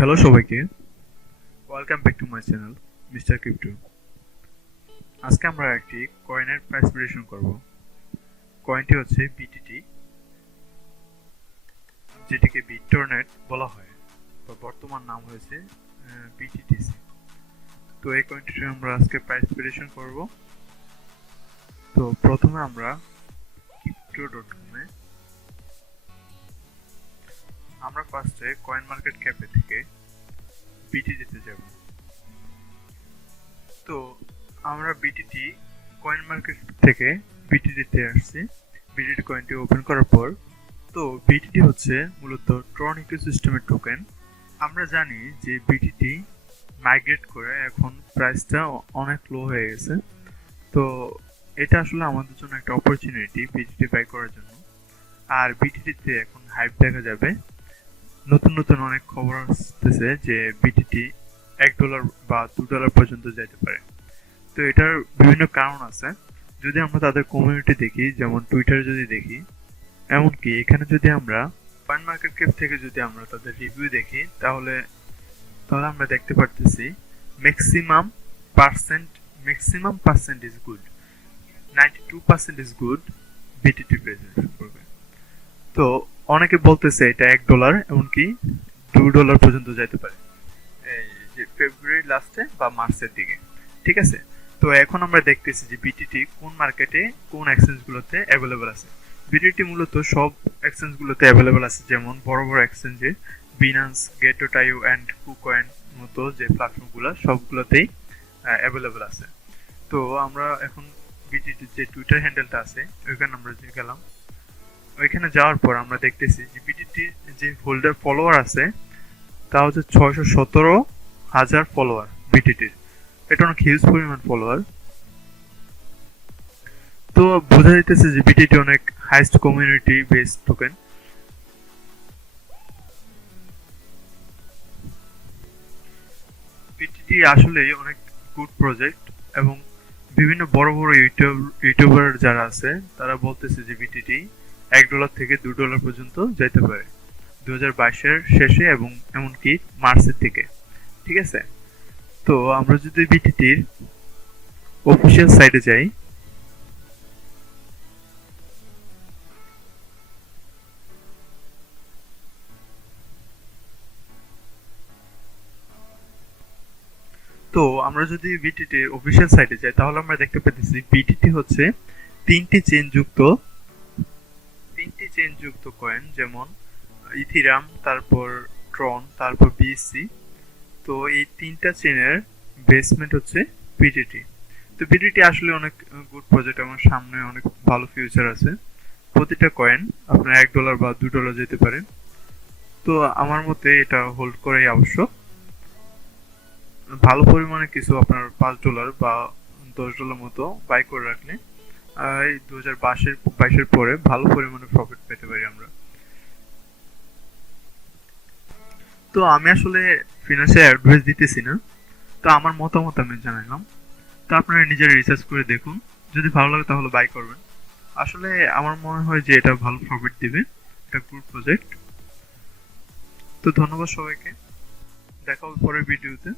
Hello সবাইকে, welcome back to my channel Mr.Crypto। আজকে আমরা একটি কয়েনের প্রাইস প্রেডিকশন করব। কয়েনটি হচ্ছে BTT, যেটিকে BitTorrent বলা হয়, বা বর্তমান নাম হয়েছে BTTC। তো এই কয়েনটি আমরা আজকে প্রাইস প্রেডিকশন করব। তো প্রথমে আমরা crypto.com-এ আমরা ফার্স্টে কয়েন মার্কেট ক্যাপে থেকে BTT-তে যাব। তো আমরা বিটিটি কয়েন মার্কেট থেকে বিটিটিতে আসছি। বিটিটি কয়েনটি ওপেন করার পর, তো বিটিটি হচ্ছে মূলত ট্রন ইকোসিস্টেমের টোকেন। আমরা জানি যে বিটিটি মাইগ্রেট করে এখন প্রাইসটা অনেক লো হয়ে গেছে। তো এটা আসলে আমাদের জন্য একটা অপরচুনিটি বিটিটি বাই করার জন্য। আর বিটিটিতে এখন হাইপ দেখা যাবে, নতুন নতুন অনেক খবর আসতেছে যে বিটিটি $1 বা $2 পর্যন্ত যাইতে পারে। তো এটার বিভিন্ন কারণ আছে। যদি আমরা তাদের কমিউনিটি দেখি, যেমন টুইটারে যদি দেখি, এমনকি এখানে যদি আমরা কয়েন মার্কেট ক্যাপ থেকে যদি আমরা তাদের রিভিউ দেখি, তাহলে আমরা দেখতে পারতেছি maximum percent is good, 92% is good BTT present করবে। তো অনেকে বলতেছে এটা $1, এমনকি $2 পর্যন্ত যাইতে পারে এই যে ফেব্রুয়ারি লাস্টে বা মার্চের দিকে। ঠিক আছে, তো এখন আমরা দেখতেছি যে বিটিটি কোন মার্কেটে কোন এক্সচেঞ্জ গুলোতে অ্যাভেলেবল আছে। বিটিটি মূলত সব এক্সচেঞ্জ গুলোতে অ্যাভেলেবল আছে, যেমন বড় বড় এক্সচেঞ্জে বিনান্স, গেটো.io এন্ড কুকয়েন মতো যে প্ল্যাটফর্ম গুলো সবগুলোতেই অ্যাভেলেবল আছে। তো আমরা এখন বিটিটির যে টুইটার হ্যান্ডেলটা আছে ওইখানে আমরা যে গেলাম, ওইখানে যাওয়ার পর আমরা দেখতেছি যে বিটিটির যে হোল্ডার ফলোয়ার আছে তা হচ্ছে 617,000 ফলোয়ার বিটিটির। এটা অনেক হিউজ পরিমাণ ফলোয়ার। তো বোঝা যাইতেছে যে বিটিটি অনেক highest community based token. BTT আসলেই অনেক গুড প্রজেক্ট, এবং বিভিন্ন বড় বড় ইউটিউবার যারা আছে তারা বলতেছে যে বিটিটি $1 থেকে $2 পর্যন্ত যেতে পারে 2022-এর শেষে এবং এমনকি মার্চের দিকে। ঠিক আছে, তো আমরা যদি বিটিটির অফিসিয়াল সাইটে যাই, তো আমরা যদি বিটিটির অফিসিয়াল সাইটে যাই তাহলে আমরা দেখতে পাচ্ছি বিটিটি হচ্ছে তিনটি চেইন যুক্ত কয়েন, যেমন ইথিরাম, তারপর ট্রন, তারপর বিএসসি। তো এই তিনটা চেইনের বেসমেন্ট হচ্ছে বিটিটি। তো বিটিটি আসলে অনেক গুড প্রজেক্ট, এবং সামনে অনেক ভালো ফিউচার আছে। প্রতিটা কয়েন আপনার $1 বা $2 যেতে পারে। তো আমার মতে এটা হোল্ড করাই আবশ্যক। ভালো পরিমাণে কিছু আপনার $5 বা $10 মতো বাই করে রাখলে 2022-এর পরে ভালো পরিমাণে প্রফিট পেতে পারি আমরা। তো আমি আসলে ফিনান্সিয়াল অ্যাডভাইস দিতেছি না, তো আমার মতামত আমি জানালাম। তো আপনারা নিজেরা রিসার্চ করে দেখুন, যদি ভালো লাগে তাহলে বাই করবেন। আসলে আমার মনে হয় যে এটা ভালো প্রফিট দিবে, এটা গুড প্রজেক্ট। তো ধন্যবাদ সবাইকে, দেখা হবে পরের ভিডিওতে।